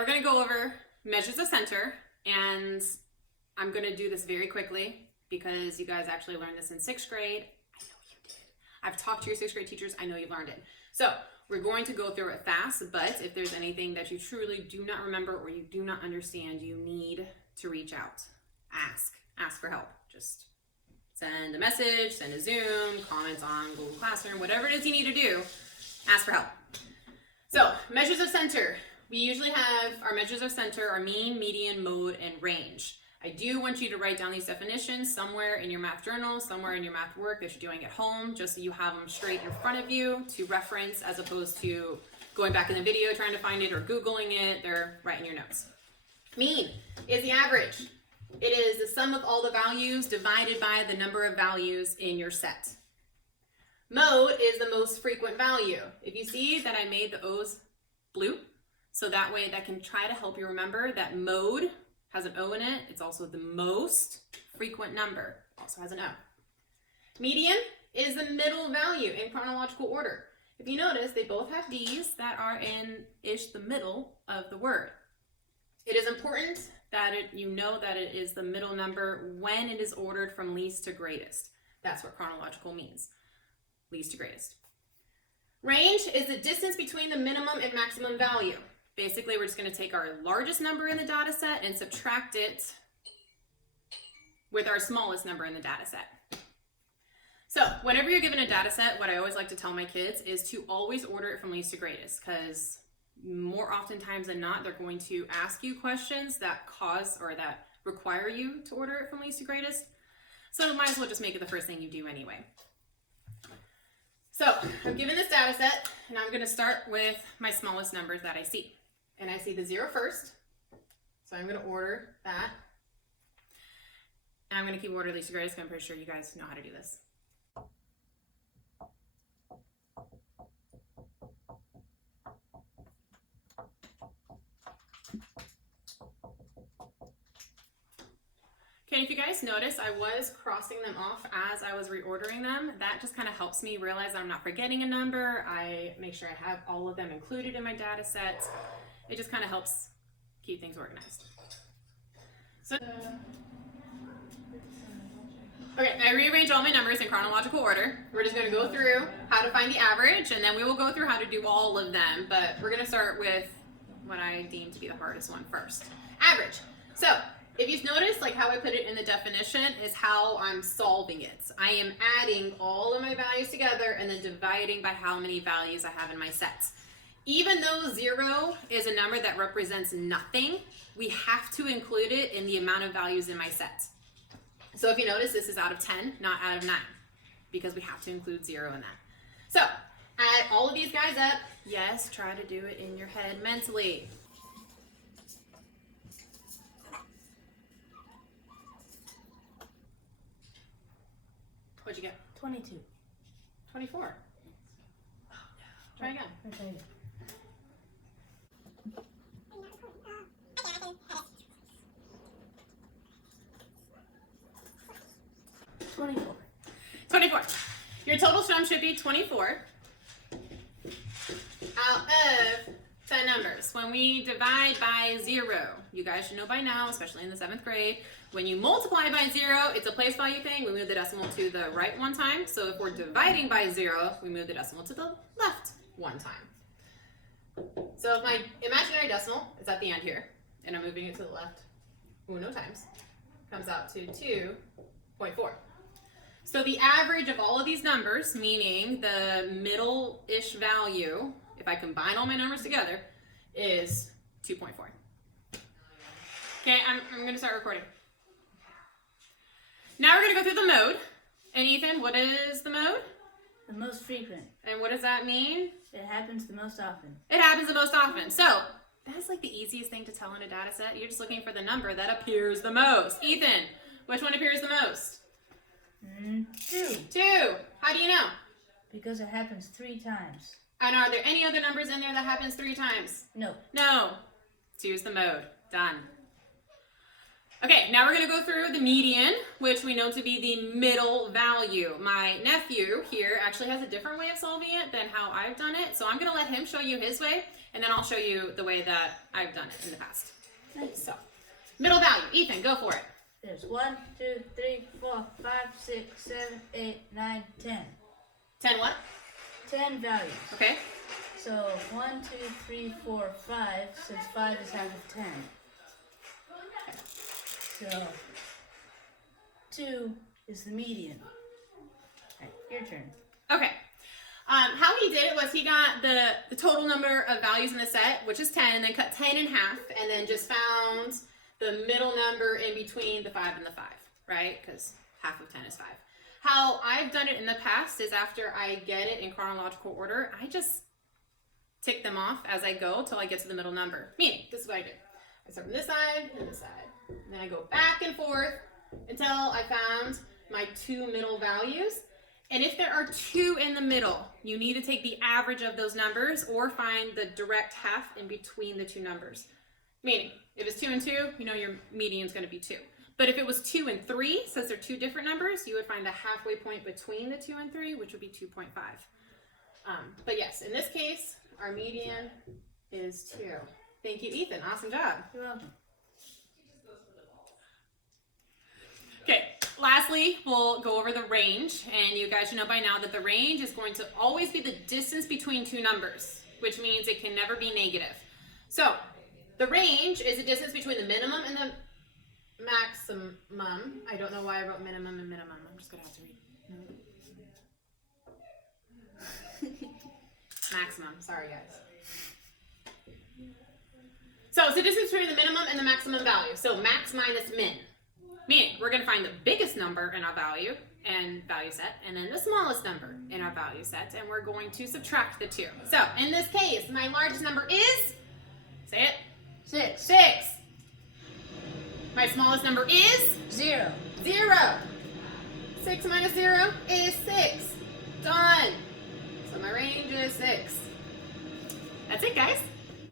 we're going to go over measures of center, and I'm going to do this very quickly because you guys actually learned this in 6th grade. I know you did. I've talked to your 6th grade teachers. I know you learned it. So we're going to go through it fast, but if there's anything that you truly do not remember or you do not understand, you need to reach out. Ask for help. Just send a message, send a Zoom, comments on Google Classroom, whatever it is you need to do, ask for help. So, measures of center. We usually have our measures of center are mean, median, mode, and range. I do want you to write down these definitions somewhere in your math journal, somewhere in your math work that you're doing at home, just so you have them straight in front of you to reference as opposed to going back in the video trying to find it or Googling it. They're right in your notes. Mean is the average. It is the sum of all the values divided by the number of values in your set. Mode is the most frequent value. If you see that I made the O's blue, so that way that can try to help you remember that mode has an O in it. It's also the most frequent number, also has an O. Median is the middle value in chronological order. If you notice, they both have D's that are in the middle of the word. It is important that you know that it is the middle number when it is ordered from least to greatest. That's what chronological means, least to greatest. Range is the distance between the minimum and maximum value. Basically, we're just going to take our largest number in the data set and subtract it with our smallest number in the data set. So whenever you're given a data set, what I always like to tell my kids is to always order it from least to greatest, because more oftentimes than not, they're going to ask you questions that that require you to order it from least to greatest. So might as well just make it the first thing you do anyway. So I'm given this data set, and I'm going to start with my smallest numbers that I see. And I see the 0 first, so I'm going to order that. And I'm going to keep order least to greatest, because I'm pretty sure you guys know how to do this. Okay, if you guys notice, I was crossing them off as I was reordering them. That just kind of helps me realize I'm not forgetting a number. I make sure I have all of them included in my data set. It just kind of helps keep things organized. So, okay, I rearrange all my numbers in chronological order. We're just going to go through how to find the average, and then we will go through how to do all of them. But we're going to start with what I deem to be the hardest one first. Average. So, if you've noticed, like how I put it in the definition is how I'm solving it. I am adding all of my values together and then dividing by how many values I have in my set. Even though 0 is a number that represents nothing, we have to include it in the amount of values in my set. So if you notice, this is out of 10, not out of 9, because we have to include 0 in that. So add all of these guys up. Yes, try to do it in your head mentally. What'd you get? 22. 24. Try again. Okay. 24. 24. Your total sum should be 24 out of 10 numbers. When we divide by 0, you guys should know by now, especially in the 7th grade, when you multiply by 0, it's a place value thing. We move the decimal to the right one time. So if we're dividing by 0, we move the decimal to the left one time. So if my imaginary decimal is at the end here, and I'm moving it to the left uno times, comes out to 2.4. So the average of all of these numbers, meaning the middle-ish value, if I combine all my numbers together, is 2.4. Okay, I'm going to start recording. Now we're going to go through the mode. And Ethan, what is the mode? The most frequent. And what does that mean? It happens the most often. It happens the most often. So that is like the easiest thing to tell in a data set. You're just looking for the number that appears the most. Ethan, which one appears the most? 2. 2. How do you know? Because it happens 3 times. And are there any other numbers in there that happens 3 times? No. No. 2 is the mode. Done. Okay, now we're going to go through the median, which we know to be the middle value. My nephew here actually has a different way of solving it than how I've done it. So I'm going to let him show you his way, and then I'll show you the way that I've done it in the past. So, middle value. Ethan, go for it. There's 1, 2, 3, 4, 5, 6, 7, 8, 9, 10. 10 what? 10 values. Okay. So 1, 2, 3, 4, 5, since 5 is half of 10. So 2 is the median. Alright, your turn. Okay. How he did it was he got the total number of values in the set, which is 10, and then cut 10 in half, and then just found the middle number in between the 5 and the 5, right? Because half of 10 is 5. How I've done it in the past is after I get it in chronological order, I just tick them off as I go till I get to the middle number. Meaning, this is what I do. I start from this side and this side. And then I go back and forth until I found my 2 middle values. And if there are 2 in the middle, you need to take the average of those numbers or find the direct half in between the 2 numbers. Meaning, if it's 2 and 2, you know your median is going to be 2. But if it was 2 and 3, since they're 2 different numbers, you would find the halfway point between the 2 and 3, which would be 2.5. But yes, in this case, our median is 2. Thank you, Ethan. Awesome job. You're welcome. Okay, lastly, we'll go over the range. And you guys should know by now that the range is going to always be the distance between 2 numbers, which means it can never be negative. So, the range is the distance between the minimum and the maximum. I don't know why I wrote minimum and minimum. I'm just going to have to read. Maximum. Sorry, guys. So it's the distance between the minimum and the maximum value. So max minus min. Meaning, we're going to find the biggest number in our value set, and then the smallest number in our value set, and we're going to subtract the 2. So, in this case, my largest number is, say it, 6. 6. My smallest number is 0. 0. 6 minus 0 is 6. Done. So my range is 6. That's it, guys.